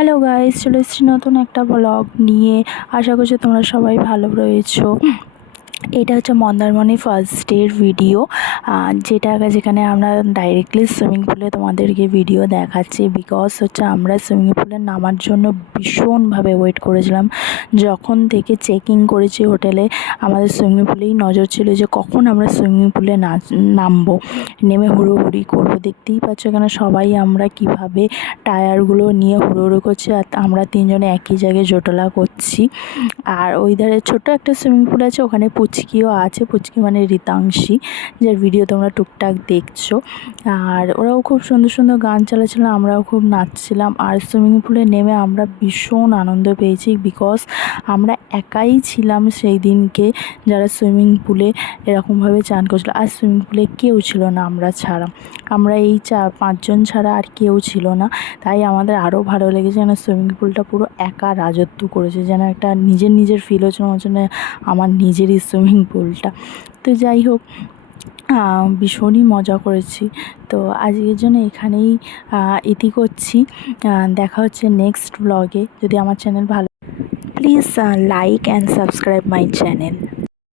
Hello guys চলে এসেছি নতুন একটা ব্লগ নিয়ে। আশা করছি তোমরা সবাই ভালো রয়েছো। এটা হচ্ছে মন্দারমণি ফার্স্ট ডের ভিডিও যেটা যেখানে আমরা ডাইরেক্টলি সুইমিং পুলে তোমাদেরকে ভিডিও দেখাচ্ছি বিকজ হচ্ছে আমরা সুইমিং পুলে নামার জন্য ভীষণভাবে ওয়েট করেছিলাম। যখন থেকে চেকিং করেছি হোটেলে আমাদের সুইমিং পুলেই নজর ছিল যে কখন আমরা সুইমিং পুলে নাচ নামবো। নেমে হুড়োহুড়ি করব। দেখতেই পাচ্ছ এখানে সবাই আমরা কীভাবে টায়ারগুলো নিয়ে হুড়োহুড়ো করছি আর আমরা তিনজনে একই জায়গায় জোটলা করছি। আর ওই ধারে ছোট্ট একটা সুইমিং পুল আছে, ওখানে পুচকিও আছে, পুচকি মানে রীতাংশী, যার ভিডিও তোমরা টুকটাক দেখছ। আর ওরাও খুব সুন্দর সুন্দর গান চালাচ্ছিল, আমরাও খুব নাচছিলাম। আর সুইমিং পুলে নেমে আমরা ভীষণ আনন্দ পেয়েছি বিকজ আমরা একাই ছিলাম সেই দিনকে যারা সুইমিং পুলে এরকমভাবে চান করছিল। আর সুইমিং পুলে কেউ ছিল না আমরা ছাড়া। আমরা এই চা, পাঁচজন ছাড়া আর কেউ ছিল না। তাই আমাদের আরও ভালো লেগেছে যেন সুইমিং পুলটা পুরো একা রাজত্ব করেছে, যেন একটা নিজের নিজের ফিল হচ্ছে হচ্ছে আমার নিজেরই সুইমিং পুলটা। তো যাই হোক ভীষণই মজা করেছি। তো আজকের জন্য এখানেই ইতি করছি। দেখা হচ্ছে নেক্সট ব্লগে যদি আমার চ্যানেল ভালো please like and subscribe my channel